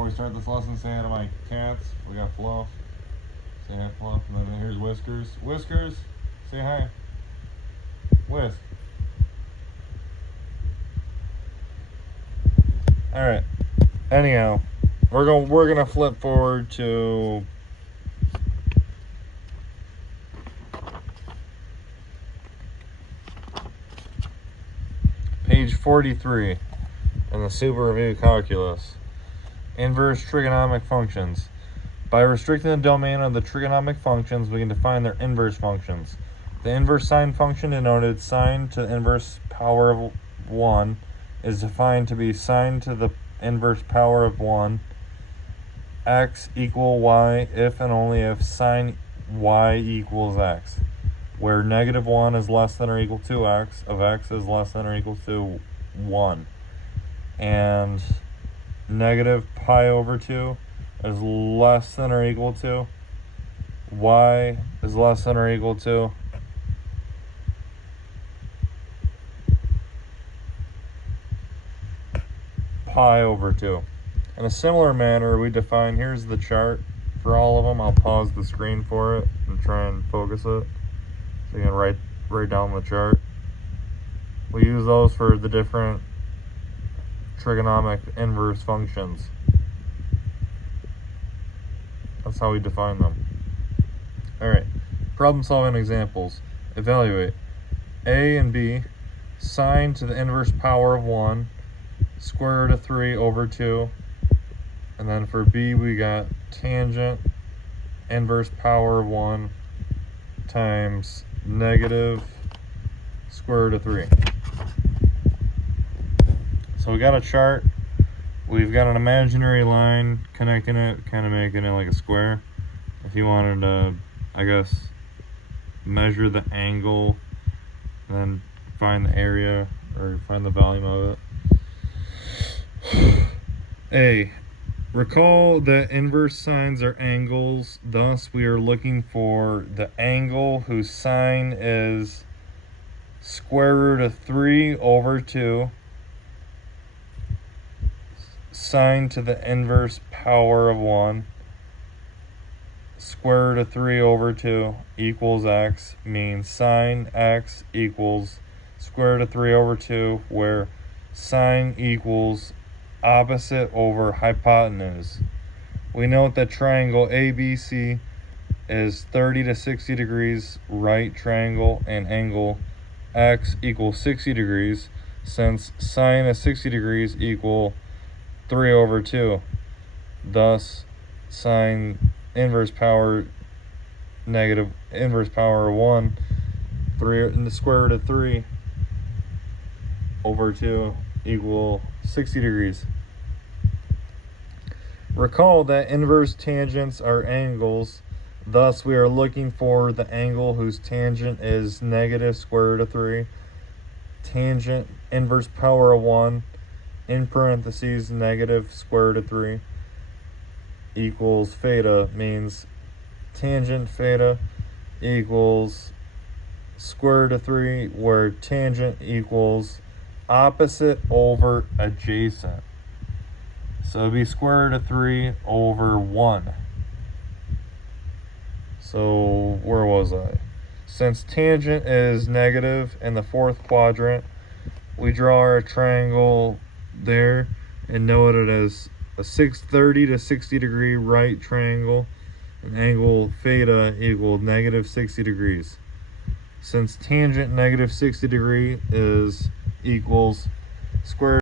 Before we start this lesson, say hi to my cats. We got Fluff. Say hi, Fluff. And then here's Whiskers. Whiskers, say hi. Whisk. All right. Anyhow, we're gonna flip forward to page 43 in the Super Review Calculus. Inverse trigonometric functions. By restricting the domain of the trigonometric functions, we can define their inverse functions. The inverse sine function, denoted sine to the inverse power of 1, is defined to be sine to the inverse power of 1, x equal y if and only if sine y equals x, where negative 1 is less than or equal to x, of x is less than or equal to 1, and negative pi over 2 is less than or equal to y is less than or equal to pi over 2. In a similar manner, we define, here's the chart for all of them. I'll pause the screen for it and try and focus it so you can write down the chart. We use those for the different trigonometric inverse functions. That's how we define them. Alright, problem solving examples. Evaluate. A and B, sine to the inverse power of 1, square root of 3 over 2. And then for B, we got tangent inverse power of 1 times negative square root of 3. So we got a chart. We've got an imaginary line connecting it, kind of making it like a square. If you wanted to, I guess, measure the angle and then find the area or find the volume of it. A. Recall that inverse sines are angles, thus we are looking for the angle whose sine is square root of 3 over 2 sine to the inverse power of 1 square root of 3 over 2 equals x, means sine x equals square root of 3 over 2, where sine equals opposite over hypotenuse. We note that triangle ABC is 30 to 60 degrees right triangle and angle x equals 60 degrees, since sine of 60 degrees equal 3 over 2. Thus, sine inverse power negative inverse power of 1, 3 in the square root of 3 over 2 equal 60 degrees. Recall that inverse tangents are angles, thus we are looking for the angle whose tangent is negative square root of 3, tangent inverse power of 1, in parentheses negative square root of 3 equals theta, means tangent theta equals square root of 3, where tangent equals opposite over adjacent. So it'd be square root of 3 over 1. So where was I? Since tangent is negative in the fourth quadrant, we draw our triangle there and note it as a 30 to 60 degree right triangle, and angle theta equal negative 60 degrees. Since tangent negative 60 degree is equals square